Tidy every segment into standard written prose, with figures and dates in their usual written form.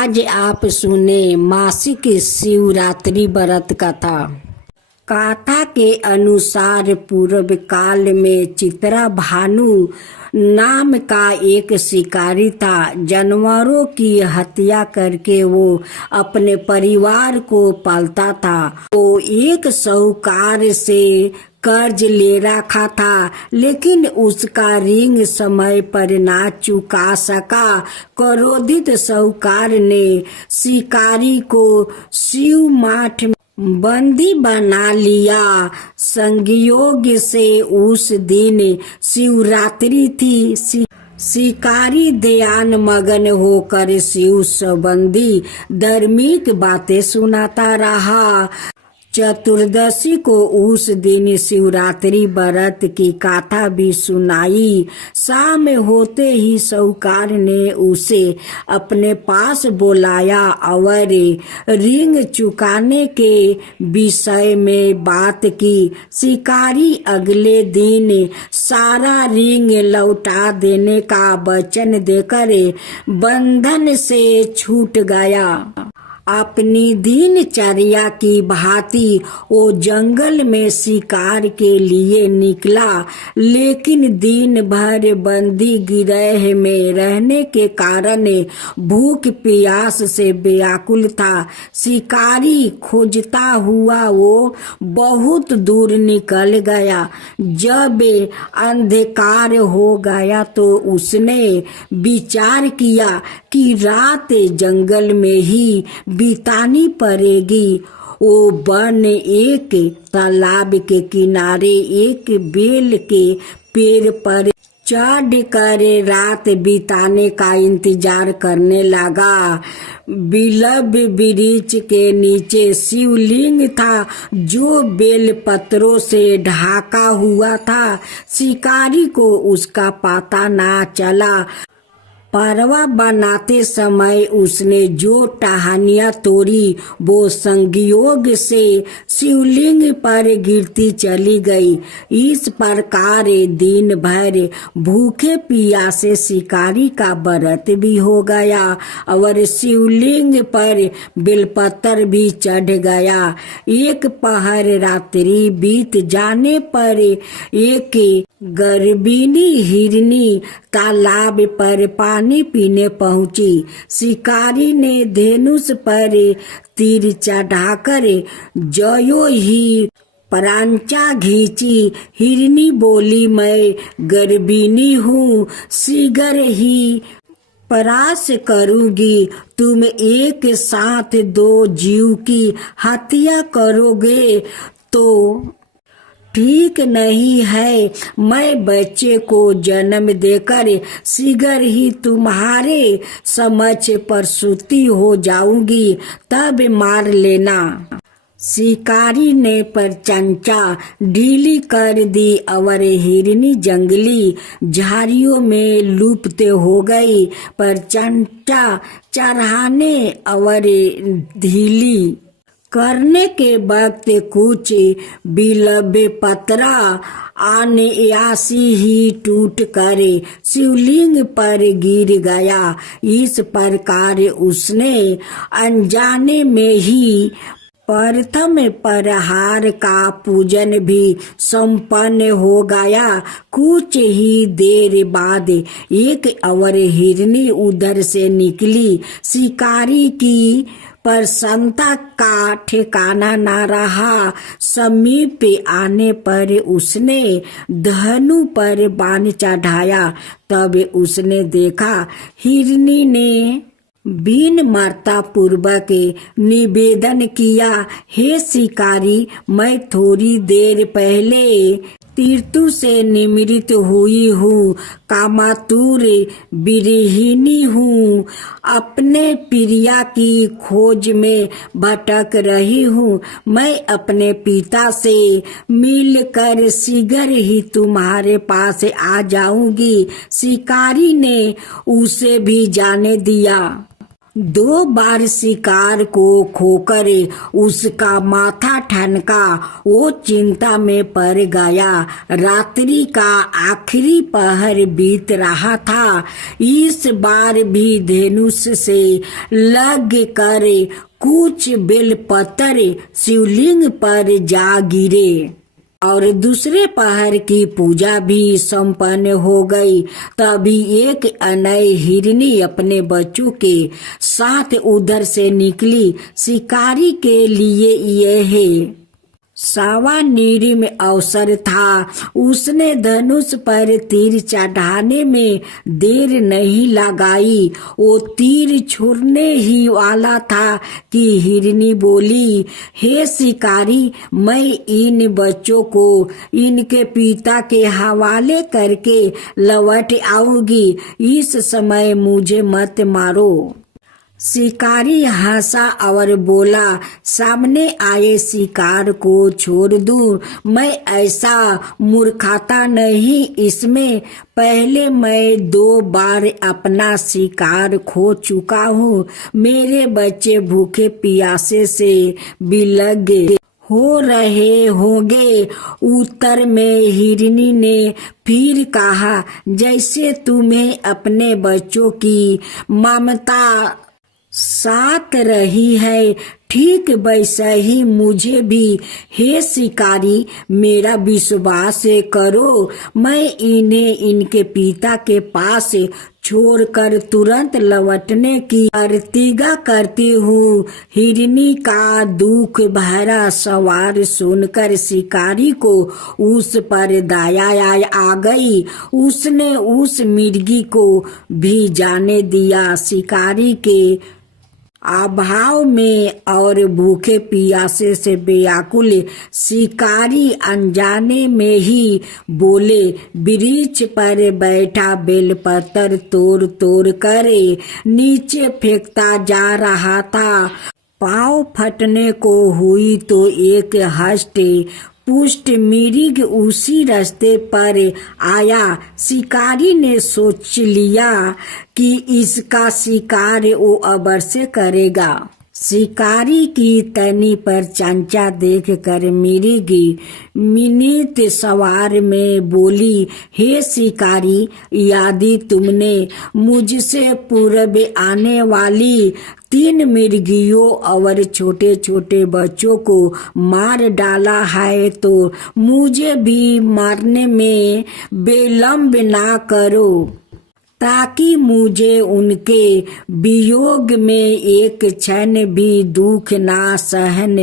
आज आप सुने मासिक शिवरात्रि व्रत कथा। कथा के अनुसार पूर्व काल में चित्रा भानु नाम का एक शिकारी था। जानवरों की हत्या करके वो अपने परिवार को पालता था। वो एक साहूकार से कर्ज ले रखा था, लेकिन उसका ऋण समय पर ना चुका सका। क्रोधित साहूकार ने शिकारी को शिव मठ में बंदी बना लिया। संयोग से उस दिन शिवरात्रि थी। शिकारी ध्यान मगन होकर शिव संबंधी धार्मिक बातें सुनाता रहा। चतुर्दशी को उस दिन शिवरात्रि व्रत की कथा भी सुनाई। शाम होते ही साहूकार ने उसे अपने पास बुलाया और ऋण चुकाने के विषय में बात की। शिकारी अगले दिन सारा ऋण लौटा देने का वचन देकर बंधन से छूट गया। अपनी दिनचर्या की भांति वो जंगल में शिकार के लिए निकला, लेकिन दिन भर बंदी गिरह में रहने के कारण भूख प्यास से व्याकुल था। शिकारी खोजता हुआ वो बहुत दूर निकल गया। जब अंधकार हो गया तो उसने विचार किया कि रात जंगल में ही बितानी पड़ेगी। वो वन एक तालाब के किनारे एक बेल के पेड़ पर चढ़ कर रात बिताने का इंतजार करने लगा। बिलब वृक्ष के नीचे शिवलिंग था जो बेल पत्रों से ढका हुआ था। शिकारी को उसका पता ना चला। परवा बनाते समय उसने जो टहनियां तोड़ी वो संयोग से शिवलिंग पर गिरती चली गई। इस प्रकार दिन भर भूखे प्यासे शिकारी का व्रत भी हो गया और शिवलिंग पर बेलपत्र भी चढ़ गया। एक पहर रात्रि बीत जाने पर एक गर्भिणी हिरनी तालाब पर पानी पीने पहुंची। शिकारी ने धनुष पर तीर चढ़ाकर ज्यों ही प्रांचा घींची। हिरनी बोली, मैं गर्भिणी हूँ, शीघ्र ही प्रयास करूंगी। तुम एक साथ दो जीव की हत्या करोगे तो ठीक नहीं है। मैं बच्चे को जन्म देकर शीघ्र ही तुम्हारे समक्ष प्रसूति हो जाऊंगी, तब मार लेना। शिकारी ने प्रचंचा ढीली कर दी और हिरनी जंगली झाड़ियों में लुप्त हो गई। प्रचंचा चढ़ाने और ढीली करने के वक्त कुछ बिलब पत्रा अनायासी ही टूट कर शिवलिंग पर गिर गया। इस प्रकार उसने अनजाने में ही प्रथम प्रहार का पूजन भी संपन्न हो गया। कुछ ही देर बाद एक और हिरनी उधर से निकली। शिकारी की प्रसन्नता का ठिकाना न रहा। समीप आने पर उसने धनु पर बाण चढ़ाया। तब उसने देखा हिरनी ने विनम्रता पूर्वक निवेदन किया, हे शिकारी, मैं थोड़ी देर पहले तीर्थु से निमृत हुई हूँ, कामातुर विरहिणी हूँ, अपने प्रिया की खोज में भटक रही हूँ। मैं अपने पिता से मिलकर शीघ्र ही तुम्हारे पास आ जाऊंगी। शिकारी ने उसे भी जाने दिया। 2 बार शिकार को खोकर उसका माथा ठनका, वो चिंता में पड़ गया। रात्रि का आखिरी पहर बीत रहा था। इस बार भी धनुष से लग कर कुछ बेलपत्र शिवलिंग पर जा गिरे और दूसरे पहर की पूजा भी संपन्न हो गई। तभी एक अनय हिरनी अपने बच्चों के साथ उधर से निकली। शिकारी के लिए यह सावानिरिम अवसर था। उसने धनुष पर तीर चढ़ाने में देर नहीं लगाई। वो तीर छोड़ने ही वाला था कि हिरनी बोली, हे शिकारी, मैं इन बच्चों को इनके पिता के हवाले करके लौट आऊंगी। इस समय मुझे मत मारो। शिकारी हंसा और बोला, सामने आए शिकार को छोड़ दूं? मैं ऐसा मूर्खता नहीं। इसमें पहले मैं 2 बार अपना शिकार खो चुका हूँ। मेरे बच्चे भूखे प्यासे से बिलग हो रहे होंगे। उत्तर में हिरनी ने फिर कहा, जैसे तुम्हें अपने बच्चों की ममता साथ रही है, ठीक वैसा ही मुझे भी। हे शिकारी, मेरा विश्वास करो। मैं इन्हें इनके पिता के पास छोड़कर तुरंत लौटने की प्रतिज्ञा करती हूँ। हिरनी का दुख भरा सवाल सुनकर शिकारी को उस पर दया आ गई। उसने उस मिर्गी को भी जाने दिया। शिकारी के अभाव में और भूखे प्यासे से व्याकुल शिकारी अनजाने में ही बोले, वृक्ष पर बैठा बेलपत्र तोड़ तोड़ कर नीचे फेंकता जा रहा था। पाँव फटने को हुई तो एक हष्ट पुष्ट मिर्ग उसी रास्ते पर आया। शिकारी ने सोच लिया कि इसका शिकार वो अवश्य करेगा। शिकारी की तनी पर चंचा देख कर मिर्ग मिनित सवार में बोली, हे शिकारी, यदि तुमने मुझसे पूर्व आने वाली 3 मिर्गियों और छोटे छोटे बच्चों को मार डाला है तो मुझे भी मारने में विलंब ना करो, ताकि मुझे उनके वियोग में एक क्षण भी दुख ना सहन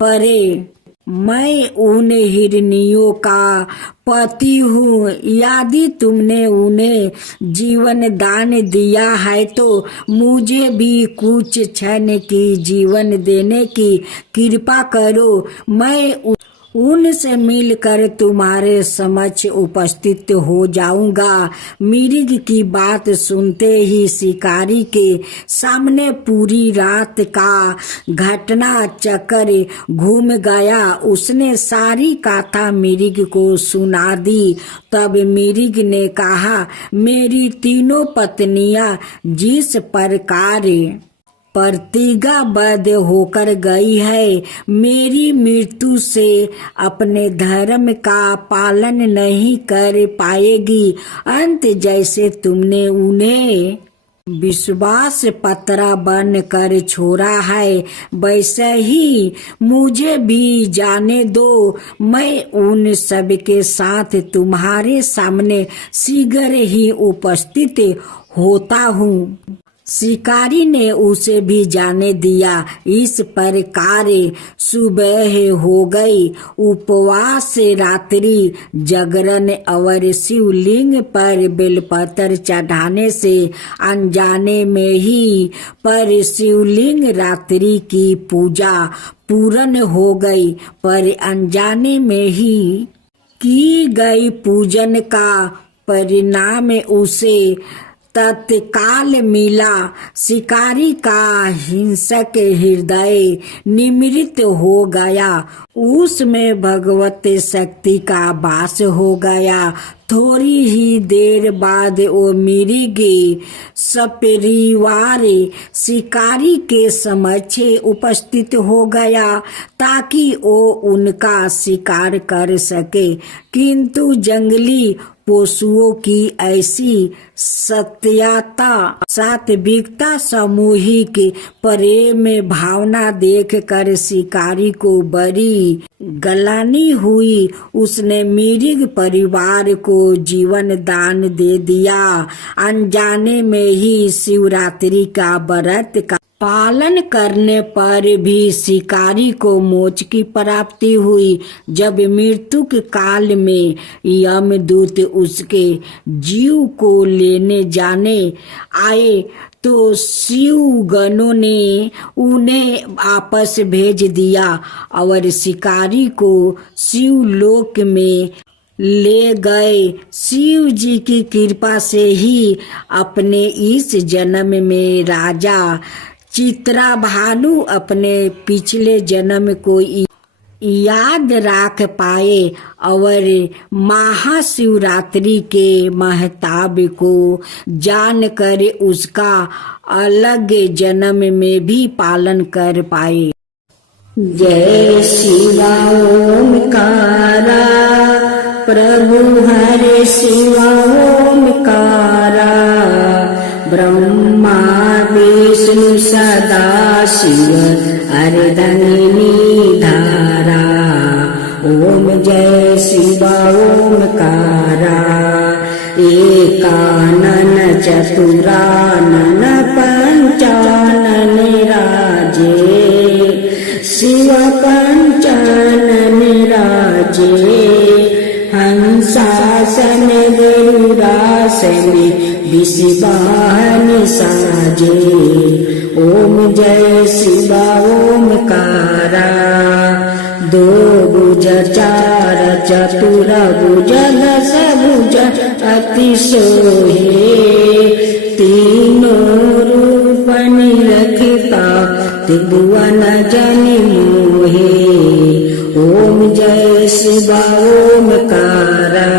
पड़े। मैं उन हिरनियों का पति हूँ। यदि तुमने उन्हें जीवन दान दिया है तो मुझे भी कुछ क्षण की जीवन देने की कृपा करो। मैं उनसे मिलकर तुम्हारे समक्ष उपस्थित हो जाऊंगा। मिर्ग की बात सुनते ही शिकारी के सामने पूरी रात का घटना चक्र घूम गया। उसने सारी कथा मिर्ग को सुना दी। तब मिर्ग ने कहा, मेरी 3 पत्नियां जिस प्रकार प्रतिज्ञाबद्ध होकर गई है, मेरी मृत्यु से अपने धर्म का पालन नहीं कर पाएगी। अंत जैसे तुमने उन्हें विश्वास पत्रा बन कर छोड़ा है, वैसे ही मुझे भी जाने दो। मैं उन सब के साथ तुम्हारे सामने शीघ्र ही उपस्थित होता हूँ। शिकारी ने उसे भी जाने दिया। इस प्रकार सुबह हो गई। उपवास रात्रि जागरण और शिवलिंग पर बेलपत्र चढ़ाने से अनजाने में ही पर शिवलिंग रात्रि की पूजा पूर्ण हो गई। पर अनजाने में ही की गई पूजन का परिणाम उसे तत्काल मिला। शिकारी का हिंसक हृदय निमृत हो गया। उसमें भगवत शक्ति का वास हो गया। थोड़ी ही देर बाद वो मिर्ग सपरिवार शिकारी के समक्ष उपस्थित हो गया ताकि वो उनका शिकार कर सके, किंतु जंगली पशुओं की ऐसी सात्विकता सामूहिक प्रेम भावना देखकर शिकारी को बड़ी गलानी हुई। उसने मिर्ग परिवार को जीवन दान दे दिया। अनजाने में ही शिवरात्रि का व्रत का पालन करने पर भी शिकारी को मोक्ष की प्राप्ति हुई। जब मृत्यु के काल में यमदूत उसके जीव को लेने जाने आए तो शिवगणों ने उन्हें वापस भेज दिया और शिकारी को शिवलोक में ले गए। शिव जी की कृपा से ही अपने इस जन्म में राजा चित्राभानु अपने पिछले जन्म को याद रख पाए और महाशिवरात्रि के महताब को जानकर उसका अलग जन्म में भी पालन कर पाए। जय शिवा ओमकारा प्रभु हरे शिवा ओमकारा ब्रह्मा विष्णु सदा शिव अर्धंगिनी धारा। ओम जय शिवा ओमकारा एकानन चतुरानन पंचानन राजे शिव पंचानन राजे हंसासन गरुड़ासन विषवाहन साजे। ओम जय शिवा ओमकारा दो भुज चार चतुर भुज दस भुज अति सोहे तीनों रूप निरखता त्रिभुवन जन मोहे। ओम जय शिवा ओमकारा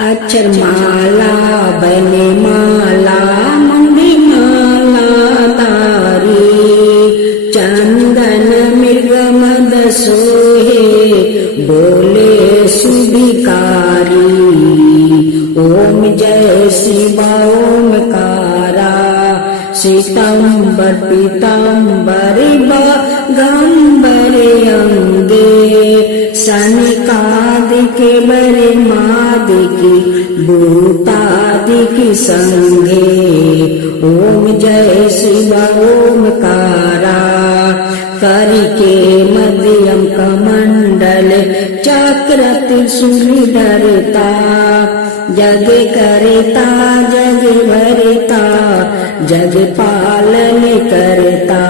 अक्षर माला बने माला मंदी माला तारी चंदन मृग मद सोहे बोले सुभिकारी। ओम जय शिवा ओमकारा श्वेतांबर पीतांबर गंबर अंगे सनिकादिक बरे मादिकी भूतादिकी संगे। ओम जय शिवा ओमकारा करके मध्यम कमंडल चक्र त्रिशूलधरता जग करता जग भरता जग पालन करता।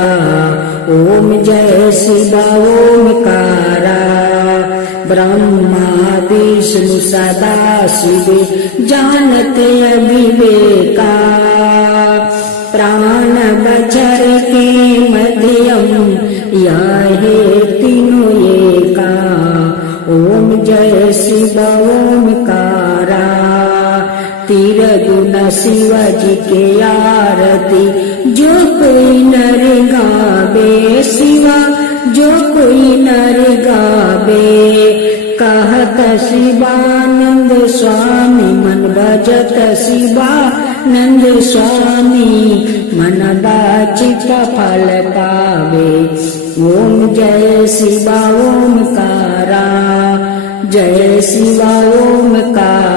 ओम जय शिवा ओमकारा ब्रह्मा विष्णु सदा शिव जानते अविवेका प्राण बचर के मध्यम यह तीनों एका। ओम जय शिवा ओमकारा तीर गुण शिव जी के आरती जो कोई नर गावे शिवा जो कोई नर गावे। कहत शिवानंद स्वामी मन भजत शिवानंद स्वामी मन बाचित फल पावे। ओम जय शिवा ओमकारा जय शिवा ओमकारा।